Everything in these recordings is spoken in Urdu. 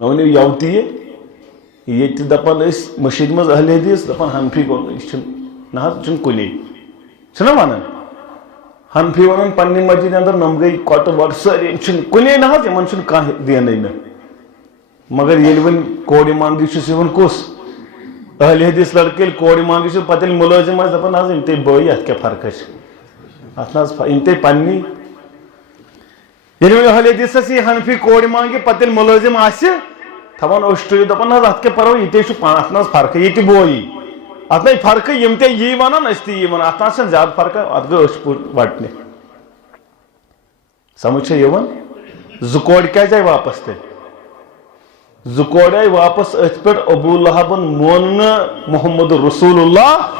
ونو یوتی یہ دپان مشید مز اہل حدیث دپان حنفی نہ کنے چھنا ونان حنفی ونان پنہ مسجد اندر نم گئی کٹ وٹ ساری کنے نہ ان کھانا دین مگر یل ون کور مانگی یون کس اہل حدیث لڑکے کور مانگی پتہ ملازم دپان ام تے بھائی ات کیا فرق ام تے پنی یل اہل حدیث یہ حنفی کور مانگی پتہ ملازم تھوان اشتر دپان ات کیا پرو یہ ات فرق یہ بوئی ات فرق یم تے یہ ونان اس تی ونان ات زیادہ فرق ات گئی وٹنے سمجھ زور کیا آئی واپس تے زور آئی واپس ات پہ ابو لہبن مون محمد رسول اللہ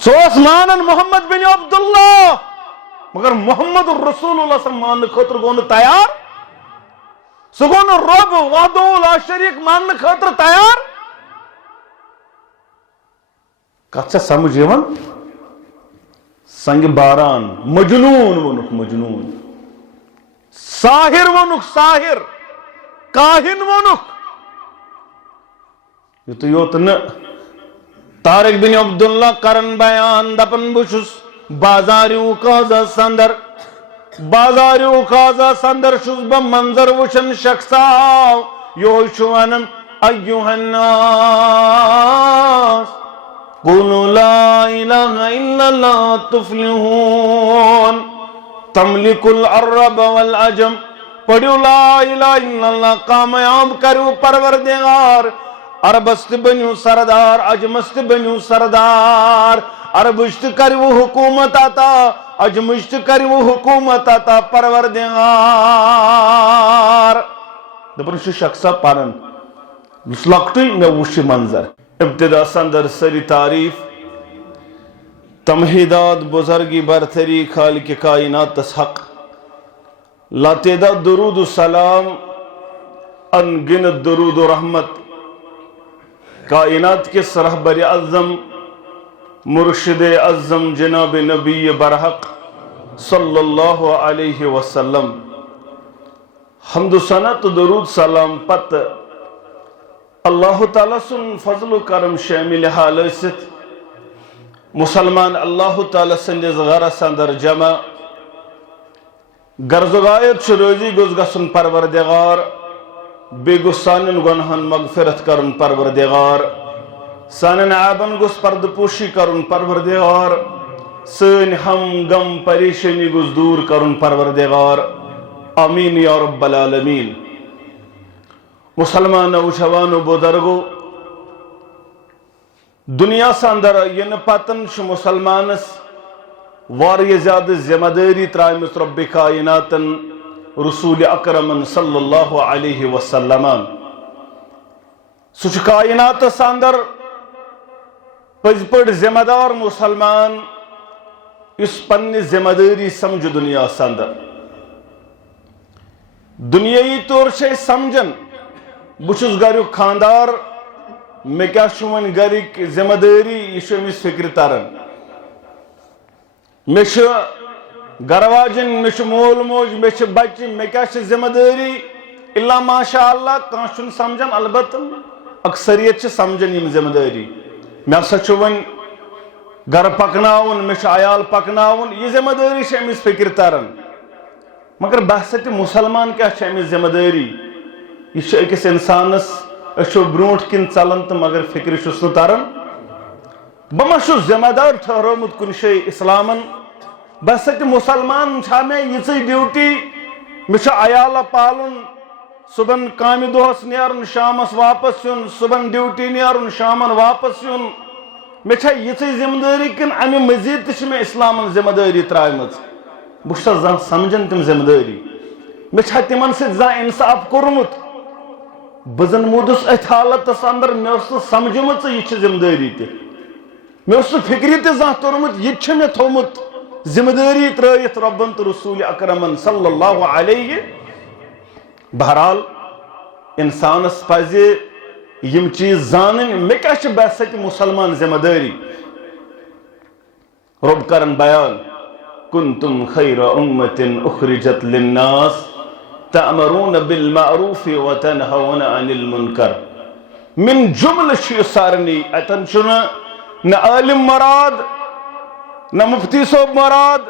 سوس مانن محمد بن عبداللہ مگر محمد رسول اللہ مان خاطر گو تیار سہ گو رب وحدہ لا شریک مان خاطر تیار کت سمجھ سنگ باران مجنون ونک مجنون ساحر ونک ساحر کاہن ونک یوت ن طارق بن عبداللہ کرن بیان دپن بچس بازاریوں قاضا سندر بازاریوں قاضا سندر چھس بہ منظر وچن شخصا یہ ونان ایوہ الناس قولوا لا الہ الا اللہ تفلحون تملک العرب والعجم پڑھو لا الہ الا اللہ کامیاب کرو پروردگار عربست بنیو سردار عجمست بنیو سردار عربشت کرو حکومت آتا عجمشت کرو حکومت آتا پروردگار دپن شخصا پرن اس لکٹی میں وش منظر ابتدا سندر سری تعریف تمہیدات بزرگی برتری خالق کائنات حق لاتعداد درود و سلام انگنت درود و رحمت کائنات کے رہبر اعظم مرشد اعظم جناب نبی برحق صلی اللہ علیہ وسلم حمد و ثنا تو درود سلام پت اللہ تعالیٰ سن فضل و کرم شامل حال ست مسلمان اللہ تعالیٰ سندس غرس اندر جمع غرض و غایت روزی گوز گسن پروردگار بے گو سانن گنہن مغفرت کرن پروردگار سانن عابن گوز پرد پوشی کرن پروردگار سن ہم غم پریشانی گوز دور کرن پروردگار آمین یا رب العالمین مسلمان نوجوان و بزرگو دنیا ساندر ین پتن مسلمانس واری زیادہ ذمہ داری ترائمس رب کائناتن رسول اکرمن صلی اللہ علیہ وسلم سچ کائنات ساندر پز پڑ ذمہ دار مسلمان اس پنی ذمہ داری سمجھ دنیا ساندر دنیای طور سے سمجھن بچس گریک خاندار میں کیا ون گرک ذمہ داری یہ امس فکر تران میں گر واجن میں مول موج میں بچہ میں کیا ذمہ داری اللہ ماشاء اللہ کان سمجھان البتہ اکثریت سمجھان یم ذمہ داری میں ہسا ون گر پکناون میں عیال پکناون یہ ذمہ داری امس فکر تران مگر بحث مسلمان کیا امس ذمہ داری یہ اکس انسانس اچھو برونٹ کن چلان تو مگر فکر چھس نہ تران بہ ذمہ دار ٹھہرومت کن شے اسلامن بس مسلمان چھا میں یہ ڈیوٹی میں عیال پالن صبح کام دہس نیرن شامس واپس یون صبح ڈیوٹی نیرن شامن واپس یون میں یہ ذمہ داری کن امہ مزید تہ میں اسلامن ذمہ داری ترائمت بہ سمجھان تم ذمہ داری میں تمن سی انصاف کورمت بزن مودس ات حالتس اندر میں سمجھمت یہ ذمہ داری تہ میں فکری تہ تورمت یہ میں تھومت ذمہ داری ترائیت ربن تو رسول اکرمن صلی اللہ علیہ بہرحال انسانس پز یم چیز زانن میں کیا بحثت مسلمان ذمہ داری رب کرن بیان کنتم خیر امت اخرجت للناس تأمرون بالمعروف وتنهون عن المنكر من جملہ چھ سارنی اتن چھنا نہ عالم مراد نہ مفتی صوب مراد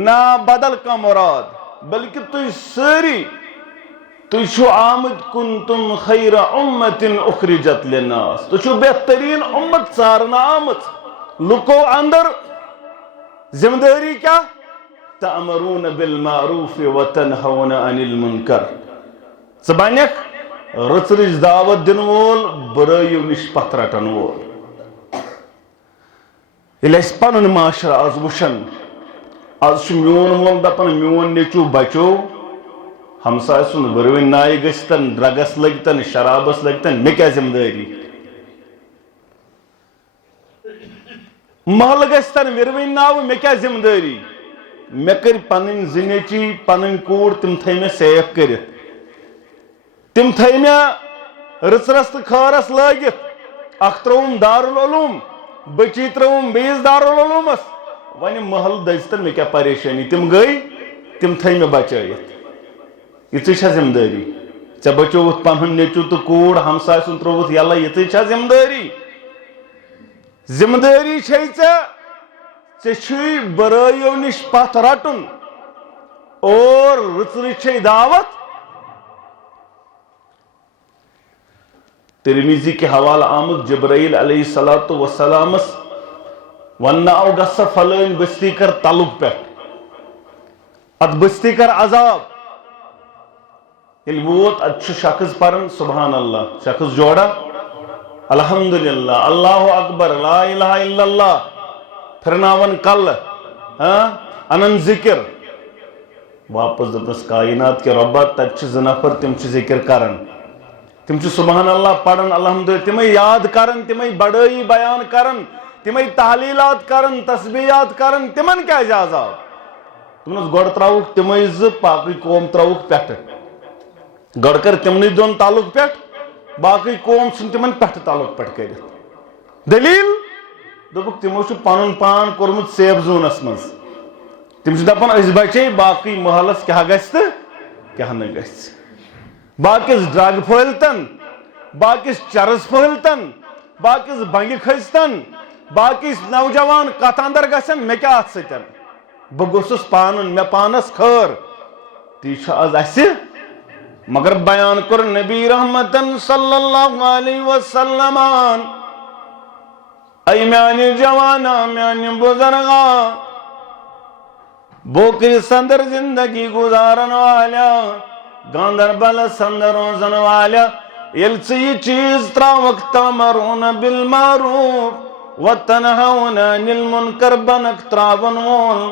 نہ بدل کا مراد بلکہ تُہۍ سٲری تُہۍ چھو آمد کنتم خیر امت اخرجت للناس تُہۍ چھو بہترین امت ژارنہ آمت لُکو اندر ذمہ داری کیا تأمرون بالمعروف وتنهون عن المنکر ژٕ بنیکھ رٕژ رٕژ دعوت دن وول برٲیو نش پتھ رٹن وول ییٚلہِ أسۍ پنُن معاشرٕ آز وٕچھن آز چھُ میون مول دپان میون نیٚچوٗ بچو ہمساے سُنٛد ؤروٕنۍ نایہِ گٔژھتن ڈرگس لٔگتن شرابس لٔگتن مےٚ کیٛاہ ذمہٕ دٲری محلہٕ گٔژھتن وِروٕنۍ ناوٕ مےٚ کیٛاہ ذمہٕ دٲری مےٚ کٔرۍ پنٕنۍ زٕ نیٚچی پنٕنۍ کوٗر تِم تھٲے مےٚ سیف کٔرِتھ تِم تھٲے مےٚ رٕژرس تہٕ خٲرس لٲگِتھ اکھ ترٛووُم دارالعلوم بچی ترٛووُم بیٚیِس دارالعلومس وۄنۍ محلہٕ دٔزتن مےٚ کیٛاہ پریشٲنی تِم گٔے تِم تھٲے مےٚ بچٲیِتھ یِژٕے چھا ذمہٕ دٲری ژےٚ بچووُتھ پنُن نیٚچوٗ تہٕ کوٗر ہمساے سُنٛد ترٛووُتھ یَلہٕ یِژٕے چھا ذمہٕ دٲری ذمہٕ دٲری چھے ژےٚ چھُے برٲیو نش پتھ رٹُن اور رٕژ رٕژ چھے دعوت ترمیزی کے حوالہ آمد جبرائیل علیہ الصلوۃ والسلام ون آو گژھا فلٲنۍ بستی کر تلُک پٮ۪ٹھ ات بستی کر عذاب ییٚلہِ ووت اتہِ چھُ شخص پران سبحان اللہ شخص جوڑا الحمدللہ اللہ اکبر لا الہ الا اللہ پھرناون کلہٕ انن ذکر واپس دپنس کائنات کے رۄبا تتہِ چھِ زٕ نفر تِم چھِ ذکر کران تِم چھِ سبحان اللہ پران الحمدللہ تِمے یاد کران تِمے بڑٲیی بیان کران تِمے تحلیلات کران تسبیحات کران تِمن کیازِ عذاب دوٚپنس گۄڈٕ ترٛاوُکھ تِمے زٕ باقٕے قوم ترٛاوُکھ پٮ۪ٹھٕ گۄڈٕ کر تِمنٕے دۄن تعلق پٮ۪ٹھ باقٕے قوم ژھُن تِمن پٮ۪ٹھٕ تعلق پٮ۪ٹھ کٔرِتھ دلیٖل دوٚپُکھ تِمو چھُ پنُن پان کوٚرمُت سیف زونس منٛز تِم چھِ دپان أسۍ بچے باقٕے محلس کیٛاہ گژھِ تہٕ کیٛاہ نہٕ گژھِ باقیس ڈرگ پھٲلتن باقیس چرس پھٲلتن باقیس بنگہِ کھٔسۍتن باقیس نوجوان کتھ اندر گژھن مےٚ کیٛاہ اتھ سۭتۍ بہٕ گوٚژھُس پانن مےٚ پانس خٲر تی چھُ آز اسہِ مگر بیان کوٚر نبی رحمتن صلی اللہ علیہ وسلم اے میانہِ جوانا میانہِ بُزرگا بوکری سندر زندگی گزارن والیا گاندربل سندر روزن والیا ییٚلہِ ژٕ یہِ چیٖز ترٛاوکھ تأمرون بالمعروف وتنہون عن المنکر بنکھ ترٛاون وول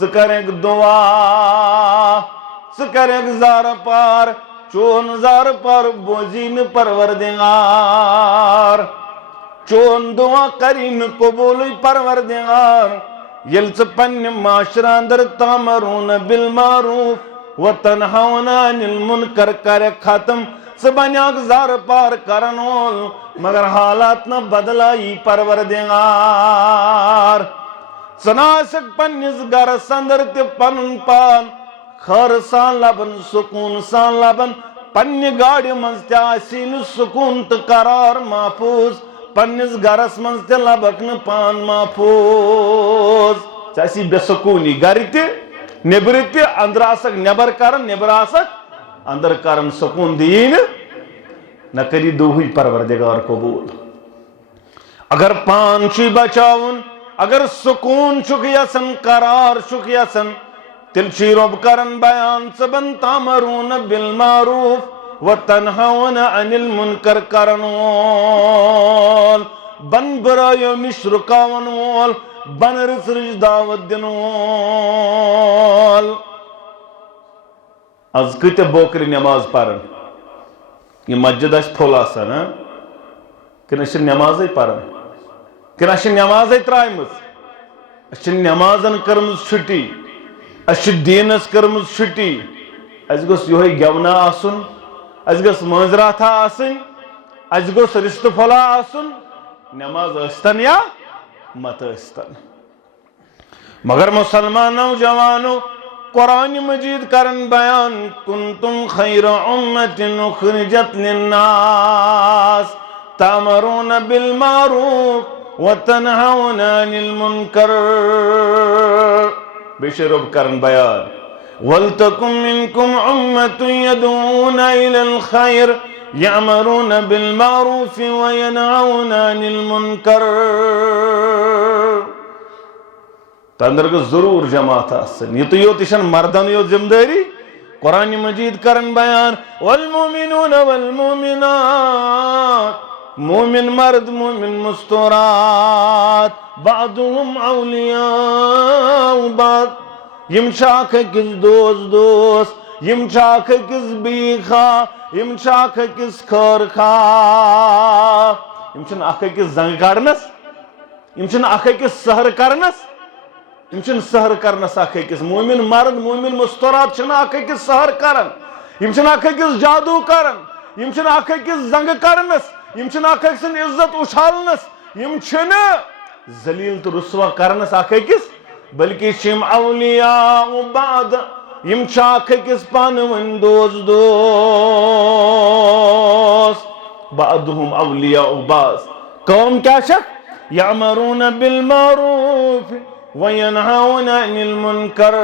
ژٕ کریکھ دعا ژٕ کریکھ زارٕ پار چون زارٕ پار بوزی نہٕ پروردگار چون دعا کری نہٕ قبوٗلٕے پروردگار ییٚلہِ ژٕ پننہِ معاشرٕ اندر تأمرون بالمعروف وتنہون عن المنکر کریکھ ختم ژٕ بنیاکھ زارٕ پار کرن وول مگر حالات نہ بدلائی پروردگار ژٕ نہ آسکھ پننِس گرس اندر تہِ پنُن پان خٲر سان لبن سکوٗن سان لبن پننہِ گاڑِ منٛز تہِ آسی نہٕ سکوٗن تہٕ قرار محفوٗظ پننِس گرس منٛز تہِ لبکھ نہٕ پان محفوٗظ ژےٚ آسی بے سکوٗنی گرِ تہِ نیبرِ تہِ اندر آسکھ نیبر کران نیبر آسکھ اندر کران سکوٗن دِیی نہ کری دُہٕے پروردگار قبوٗل اگر پان چھُے بچاوُن اگر سکوٗن چھُکھ یژھان قرار چھُکھ یژھان تیٚلہِ چھُے رۄب کران بیان ژٕ بن تأمرون بالمعروف وتنہون عن المنکر کرن وول بن برایو نش رُکاون وول بن رٕژ رٕژ دعوت دِن وول آز کۭتیاہ بوکرِ نٮ۪ماز پران یہِ مسجد آسہِ پھُل آسان کِنہٕ أسۍ چھِ نٮ۪مازے پران کِنہٕ اَسہِ چھِ نٮ۪مازے ترٛایمٕژ أسۍ چھِ نٮ۪مازن کٔرمٕژ چھُٹی اَسہِ چھِ دیٖنس کٔرمٕژ چھُٹی اَسہِ گوٚژھ یِہوے گٮ۪ونا آسُن اَسہِ گٔژھ مٲنٛزراتھا آسٕنۍ اَسہِ گوٚژھ رِستہٕ پھوٚلا آسُن نٮ۪ماز ٲسۍتن یا مت ٲسۍتن مگر مُسلمان نوجوانو قرآن مجید کرن بیان کنتم خیر امت اخرجت للناس تامرون بالمعروف وتنہون عن المنکر بشرب کرن بیان وَلْتَكُمْ مِنْكُمْ أُمَّةٌ يَدْعُونَ إِلَى الْخَيْرِ يَأْمُرُونَ بِالْمَعْرُوفِ وَيَنْهَوْنَ عَنِ الْمُنْكَرِ تندر کو ضرور جماعت آسن یہ تو یوتشن مردان یوت ذمہ داری قرآن مجید کرن بیان والمؤمنون والمؤمنات مومن مرد مومن مستورات بعضهم اولیاء بعض یم چاک کس دوست یم چاک کس بیخا یم چاک کس خورخا یم چن اخ کس زنگ کارنس یم چن اخ کس سہر کرنس یم چن سہر کرنس اخ کس مومن مرد مومن مستورات چن اخ کس سہر کرن یم چن اخ کس جادو کرن یم چن اخ کس زنگ کرنس یم چن اخ کس عزت اچھالنس یم چن ذلیل تو رسوا کرنس اخ کس بلکہ شم اولیاء بعد یم چاک کس پانون دوست بعضهم اولیاء بعض قوم کیا شک یامرون بالمعروف وینہون عن المنکر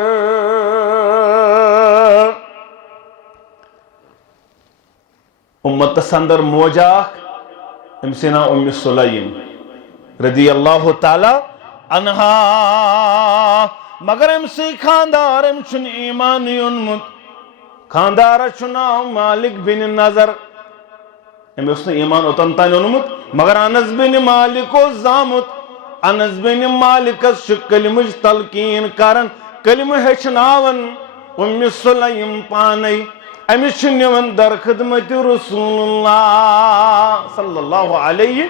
امت سندر موجاک امسنا ام سلیم رضی اللہ تعالی عنہا مگر امسی خاندار امچن ایمان یونمت خاندار چناو مالک بن نظر ام اس نے ایمان اتنتان یونمت مگر انس بن مالک و زامت انس بن مالک اس کلمج تلقین کرن کلمہ ہچناون ام سلیم پانی امیش نیون در خدمت رسول اللہ صلی اللہ علیہ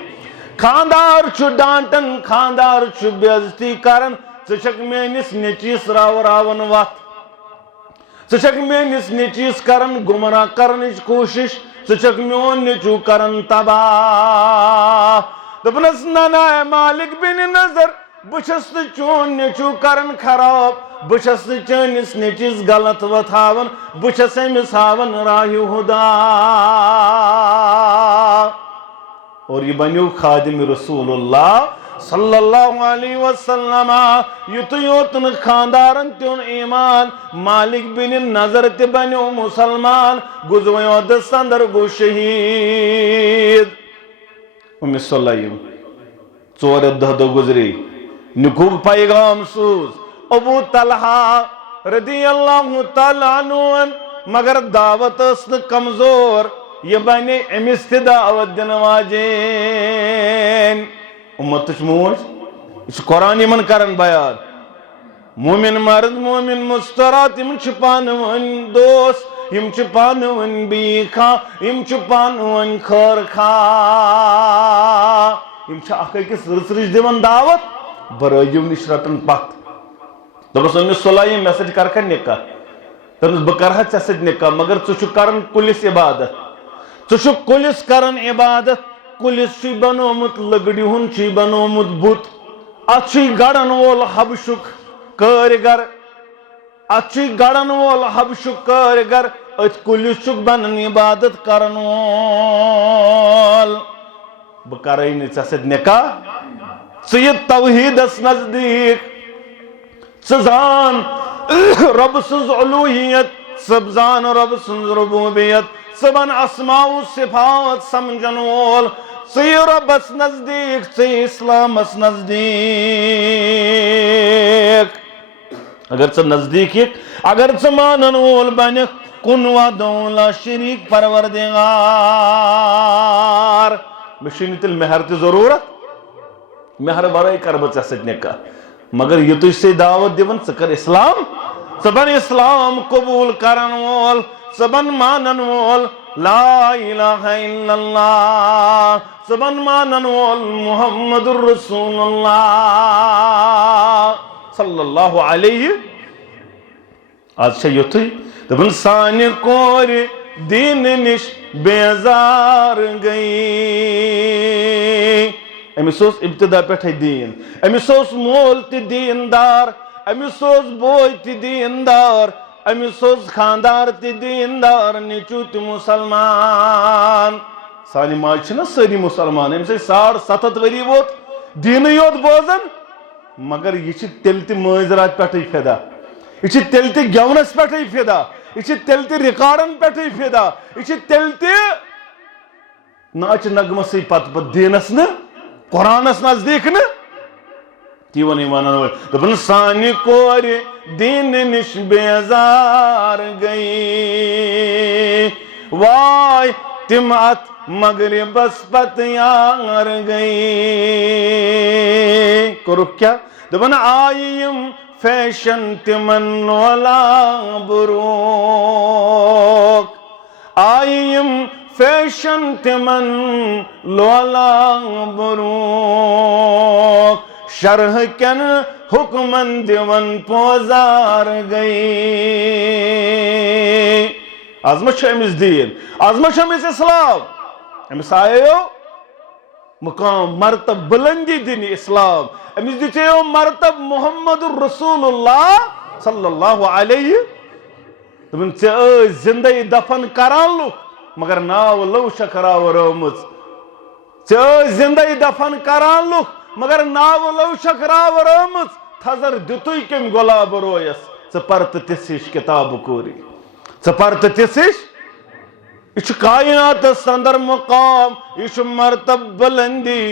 خاندار چھو ڈانٹن خاندار چھو بیعزتی کرن ژچک میانس نیچیس راون وات ژچک میانس نیچیس کرن گمراہ کرنچ کوشش ژچک میون نیچو کرن تباہ دپنس نانا مالک بن نظر بچس چون نیچو کرن خراب بچس چانس نیچیس غلط وتھاون بچس امس ہاون راہ ہدا اور یہ بنیو خادم رسول اللہ صلی اللہ علیہ وسلم یتو یوتن خاندارن تیون ایمان مالک بن نظر تی بنیو مسلمان گزویو دستندر گو شہید ام سلیم چور دہ گزری نکوب پیغام سوز ابو طلحہ رضی اللہ تعالیٰ عنہ مگر دعوت است کمزور یہ بنے امس تہ دعوت دن واجین امتچ موج یہ قرآن یمن کرن بیان مومن مرد مومن مستورات یم چھ پانون دوست یم چھ پانون بیخا یم چھ پانون خورخا یم چھ اخ أکس رسرش دِوان دعوت برٲیِو نش رٹن پتھ دوٚپُس أمِس سُلایِم مےٚ سۭتۍ کر نکاح دوٚپُس بہٕ کرہا ژےٚ سۭتۍ نکاح مگر ژٕ چھُکھ کران کُلِس عبادت ژٕ چھُکھ کُلِس کران عبادت کُلِس چھُے بنومُت لٔکرِ ہُنٛد چھُے بنومُت بُت اتھ چھُے گڑن وول حبشُک کٲرۍگر اتھ چھُے گڑن وول حبشُک کٲرۍگر أتھۍ کُلِس چھُکھ بنان عبادت کرن وول بہٕ کرے نہٕ ژےٚ سۭتۍ نکاح ژٕ یہِ توحیٖدس نزدیٖک ژٕ زان رب سٕنٛز اُلوٗہیت ژٕ زان رب سٕنٛز ربوٗبیت ژٕ بن اسماء و صفات سمجھن وول ژٕ یہِ رۄبس نزدیٖک ژٕ یہِ اسلامس نزدیٖک اگر ژٕ نزدیٖک یِکھ اگر ژٕ مانن وول بنکھ کُن وحدہ لا شریٖک پروردگار مےٚ چھُے نہٕ تیٚلہِ مہر تہِ ضروٗرت مہر ورٲے کرٕ بہٕ ژےٚ سۭتۍ نکاح مگر یُتُے ژےٚ دعوت دِوان ژٕ کر اسلام ژٕ بن اسلام قبوٗل کرن وول ژٕ بن مانن وول لا الہ الا اللہ ژٕ بن مانن وول محمد رسول اللہ صلی اللہ علیہ آز چھےٚ یُتھُے دپان سانہِ کورِ دیٖنہٕ نِش بیزار گٔیی أمِس اوس ابتدا پٮ۪ٹھَے دیٖن أمِس اوس مول تہِ دیٖندار أمس اوس بوے تہِ دیندار أمس اوس خاندار تہِ دیندار نیچو تہِ مسلمان سانہِ ماجہِ چھِنہ سٲری مسلمان أمِس ہے 7.5 ؤری ووت دیٖنٕے یوت بوزان مگر یہِ چھِ تیٚلہِ تہِ مٲنٛزۍ پٮ۪ٹھٕے فِدا یہِ چھِ تیٚلہِ تہِ گٮ۪ونَس پٮ۪ٹھٕے فِدا یہِ چھِ تیٚلہِ تہِ رِکاڈَن پٮ۪ٹھٕے فِدا یہِ چھِ تیٚلہِ تہِ ناچہِ نغمَسٕے پتہٕ دیٖنَس نہٕ قرآنَس نزدیٖک نہٕ تی وَنٕے وَنان وٲلۍ دوٚپُن سانہِ کورِ دیٖنہٕ نِش بیزار گٔیے واے تِم اَتھ مغربَس پتہٕ یار گٔیے کوٚرُکھ کیٛاہ دوٚپُن آیہِ یِم فیشن تِمن لولان بروک آیہِ یِم فیشن تِمن لولان بروک شرح کٮ۪ن حُکمن دِوان پوزار گٔیے آز ما چھُ أمِس دیٖن آز ما چھُ أمِس اِسلام أمِس آیو مقام مرتب بلندی دِنہِ اِسلام أمِس دِژیو مرتب محمد رسول اللہ صلی اللہ علیہ دوٚپُن ژےٚ ٲسۍ زِندَے دفن کران لُکھ مگر ناو لو شکراور آمٕژ ژےٚ ٲسۍ زِندَے دفن کران لُکھ مگر ناو لو شکراور آمٕژ تھزر دِتُے کٔمۍ غۄلاب رویس ژٕ پر تہٕ تِژھ ہِش کِتابہٕ کوٗری ژٕ پر تہٕ تِژھ ہِش یہ چھُ کائناتس اندر مقام یہ چھُ مرتب بلندی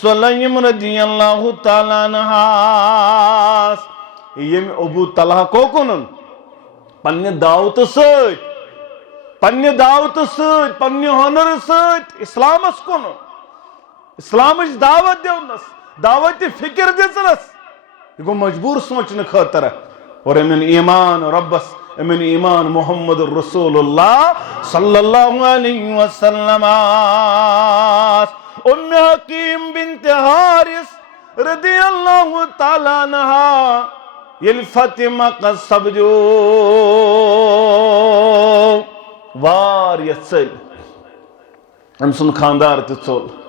سلیم رضی اللہ تعالیٰ عنہاس یم ابو طلحہ کو کُنن پننہِ دعوتہٕ سۭتۍ پننہِ ہۄنرٕ سۭتۍ اسلامس کُن اسلامٕچ دعوت دِونس دعوتِ فکر دِژنس یہ گوٚو مجبوٗر سونٛچنہٕ خٲطرٕ اور أمِن ایمان رۄبس أمِن ایمان محمد رسول اللہ صلی اللہ علیہ وسلم حکیم بنت حارث رضی اللہ تعالیٰ عنہا ییٚلہِ فاطمہ قص سپدیو واریاہ ژٔلۍ أمۍ سُنٛد خاندار تہِ ژوٚل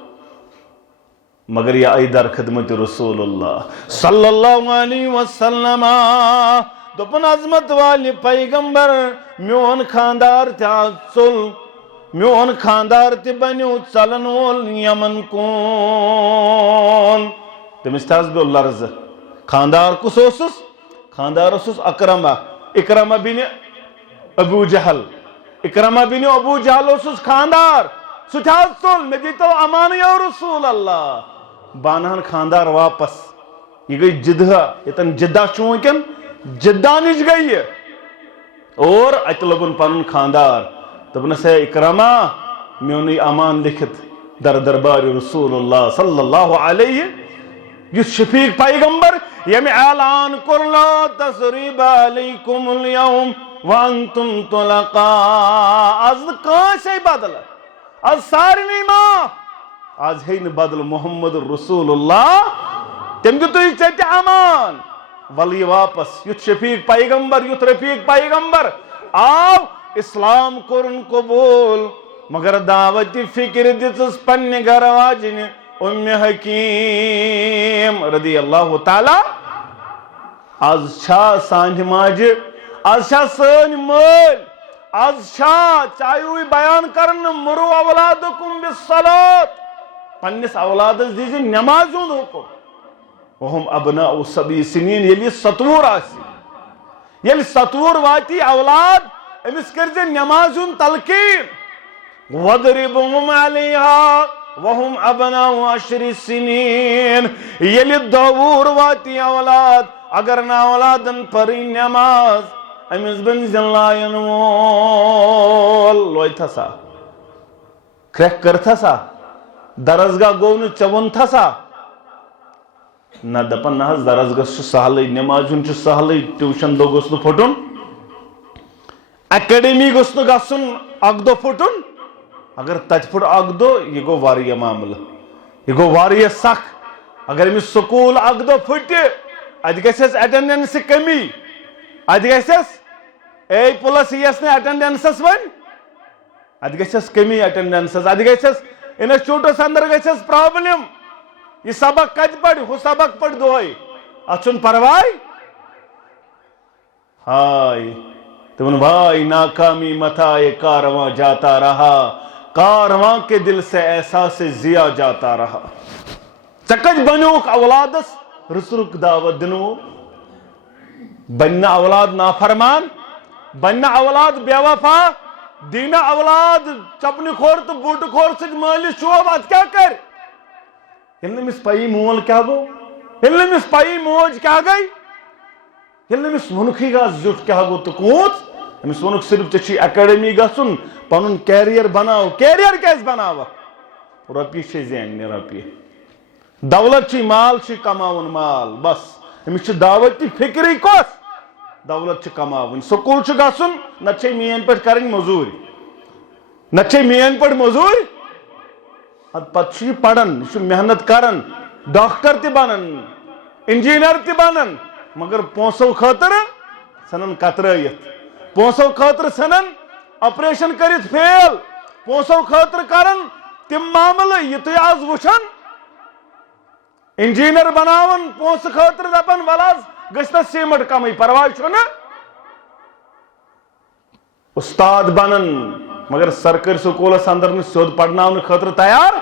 مگر یہِ آیہِ در خدمت رسول اللہ صلی اللہ علیہ وسلم دوٚپُن عظمت والہِ پیغمبر میون خاندار تہِ آز ژوٚل میون خاندار تہِ بنیو ژلن وول یمن کُن تٔمِس تہِ حظ گوٚو لرزٕ خاندار کُس اوسُس خاندار اوسُس اکرمہ بِنِ ابو جہل اکرمہ بِنِ ابو جہل اوسُس خاندار سُہ تہِ حظ ژوٚل مےٚ دیٖتو امانہٕ یا رسول اللہ بہٕ انہن خاندار واپس یہِ گٔے جدہ ییٚتٮ۪ن جدہ چھُ وٕنکٮ۪ن جدہ نِش گٔے یہِ اور اتہِ لوٚگُن پنُن خاندار دوٚپنس ہے اکرمہ میونُے امان لیکھِتھ در دربارِ رسول اللہ صلی اللہ علیہ یُس شفیق پیغمبر ییٚمہِ اعلان کوٚر لا تثریٖب علیکُم اليوم وانتم طلقاء آز نہٕ کٲنٛسے بدلہٕ آز سارنٕے معاف آز ہے نہٕ بدل محمد رسول اللہ تٔمۍ دیُتُے ژےٚ تہِ امان ولی واپس یُتھ شفیق پیغمبر یُتھ رفیق پیغمبر آو اسلام کوٚرُن قبوٗل مگر دعوتِ فکر دِژٕس پننہِ گرٕ واجنہِ حکیم رضی اللہ تعالیٰ آز چھا سانہِ ماجہِ آز چھا سٲنۍ مٲلۍ آز چھا چاہیے بیان کرن مرو اولادکم بالصلاۃ پننس اولادس دیٖزِ نٮ۪مازِ ہُنٛد حُکم وہم ابناء سبع سنین ییٚلہِ 17 آسہِ ییٚلہِ 17 واتی اولاد أمِس کٔرزِ نٮ۪مازِ ہُنٛد تلقیٖن وَضْرِبْهُمْ عَلَيْهَا وَهُمْ أَبْنَاءُ 10 سنین ییٚلہِ 10 وُہُر واتی اولاد اگر نہٕ اولادن پٔرٕنۍ نٮ۪ماز أمِس بنہِ لایَن وول لویتھسا کرٛٮ۪کھ کٔرتھسا درسگاہ گوٚو نہٕ ژےٚ ووٚنتھسا نہ دپان نہ حظ درسگاہ چھُ سہلٕے نٮ۪مازِ ہُنٛد چھُ سہلٕے ٹیوٗشن دۄہ گوٚژھ نہٕ پھُٹُن اکیڈمی گوٚژھ نہٕ گژھُن اکھ دۄہ پھُٹُن اگر تتہِ پھُٹ اکھ دۄہ یہِ گوٚو واریاہ معاملہٕ یہِ گوٚو واریاہ سخ اگر أمِس سکوٗل اکھ دۄہ پھُٹہِ اتہِ گژھٮ۪س ایٹینڈنسہِ کمی اتہِ گژھٮ۪س A+یس نہٕ ایٹینڈنسس وۄنۍ اتہِ گژھٮ۪س کمی ایٹینڈنسس اتہِ گژھٮ۪س انسٹیوٗٹس اندر گژھٮ۪س پرابلم یہِ سبق کتہِ پرِ ہُہ سبق پرِ دۄہے اتھ چھُنہٕ پرواے ہائے تمن بھائی ناکامی متائے کارواں جاتا رہا، کارواں کے دل سے احساس ضیا جاتا رہا. چکج بنوک اولادس رسرک دعوت دنو، بننا اولاد نافرمان، بننا اولاد بے وفا، دینا اولاد چپنی کھور تو بوٹ کھور سک مالس شوب. ات کیا کر یل نمس پی مول کیا گو، یل نمس پی موج کیا گئی، یل نمس ونکھے گا زیٹ کیا گو تو کوچ. امس ونک صرف ٹھیک اکیڈمی گھن پن کیریئر بناو. کیریئر کیس بناو؟ رۄپیہِ چھے زیننہِ رۄپیہِ، دولت چھی مال چھی کماون مال. بس امس دعوتی فکری کس دولت چھ کماون. سکول چھ گھن نتہ مین پہ کریں مزور، نتہ مین پہ مزور. پتہ پڑھن، یہ محنت کرن، ڈاکٹر تہ بنن، انجینئر تہ بنن، مگر پونسو خاطر ژھنن کترائیت، پونسو خاطر ژھنن آپریشن کرت فیل، پونسو خاطر کرن تم معاملہ یہ تھی آز وچھن. انجینئر بناون پونس خاطر دپن ولاز گھس سیمٹ کمی پرواہ چھنا. استاد بنن مگر سرکاری سکولس اندر سیود پڑھناون خاطر تیار،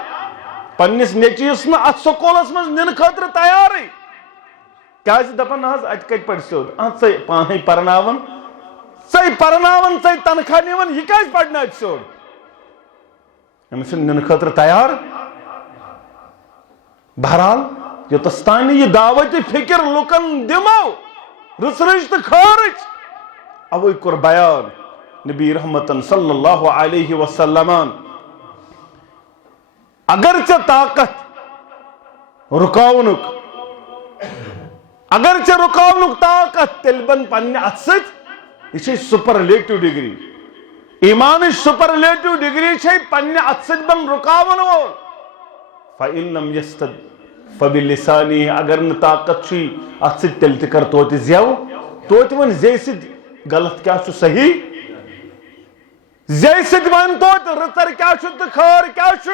پنس نیچویس نا ات سکولس من نن خاطر تیار. کیا دپن حض ات کت پڑھ سیود، ژے پانے پرناون، ژے پرناون، ژے تنخواہ نون، یہ کیازِ پڑھنا ات سیود؟ امس نن خاطر تیار. بہرحال یوتس تان یہ دعوت فکر لکن دمو رسرچ تو خارج، اوے کور بیان نبی رحمتن صلی اللہ علیہ وسلم. اگرچہ طاقت رکاونک، اگرچہ رکاونک طاقت تیل بن پنہ ات ست، یہ سپرلیٹو ڈگری، ایمان سپرلیٹو ڈگری چھ پنہ ات ست بن رکاون وول. فإن لم يستد فبلسانی، اگر ن طاقت چھ ات ست تیل تہ کر توتہ زیو، توتہ ون زی ست غلط کیا چھ صحیح، زی ست ون توتہ رژر کیا چھ تو خار کیا چھ.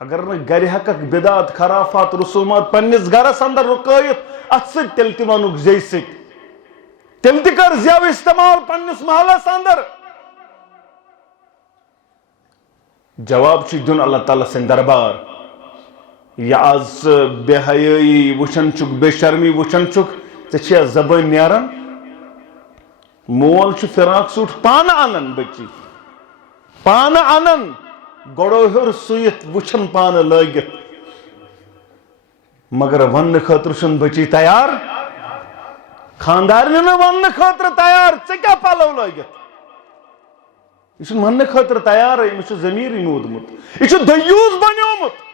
اگر ن گر ہکک بدعت خرافات رسومات پنس گرس اندر رکائت ات ست تیل تہ ونک زی ست، تیل تہ کر زیو استعمال پنس محلس اندر. جواب چھ دن اللہ تعالیٰ سن دربار. یا آز بے حیائی وچھن چک، بے شرمی وچھن چک، ژے چھیا زبان نیران. مول چھ فراق سوٹ پانہ انن، بچی پانہ انن، گوڑو ہر سویت وچھن پانہ لگت، مگر ون خاطر چھن بچی تیار. خاندار نے ون خاطر تیار، ژے کیا پلو لگت؟ یہ ون خاطر تیار، امس ضمیر مودمت، یہ دیوس بنیومت.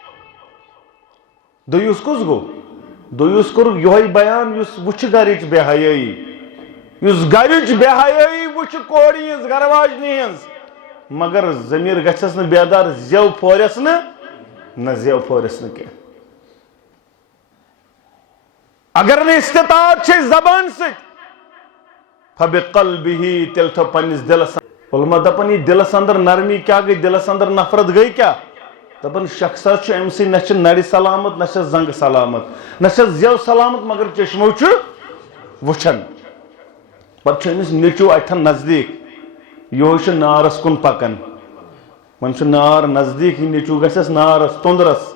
دیوس کس گو؟ دیوس کور یہ بیان اس وچھ گرچ بے حیائی، اس گرچ بے حیائی وچھ کوڑی ہز گھر واجنی ہز، مگر ضمیر گھس نا بیدار، زیو پھورس نہ زیو پھورس نا کی. اگر نے استطاعت چھ زبان ست فبقلبہ، تیل تھو پنس دلس. علماء دپن یہ دلس اندر نرمی کیا گئی، دلس اندر نفرت گئی کیا؟ دپن شخصا چھ ام سی نہ نڑی سلامت، نہ زنگ سلامت، نہ زیو سلامت، مگر چشمو چھ وچھن. پتہ امس نیچو اتھن نزدیک، یہ نارس کن پکن، ون نار نزدیک، یہ نیچو گھس نارس تندرس،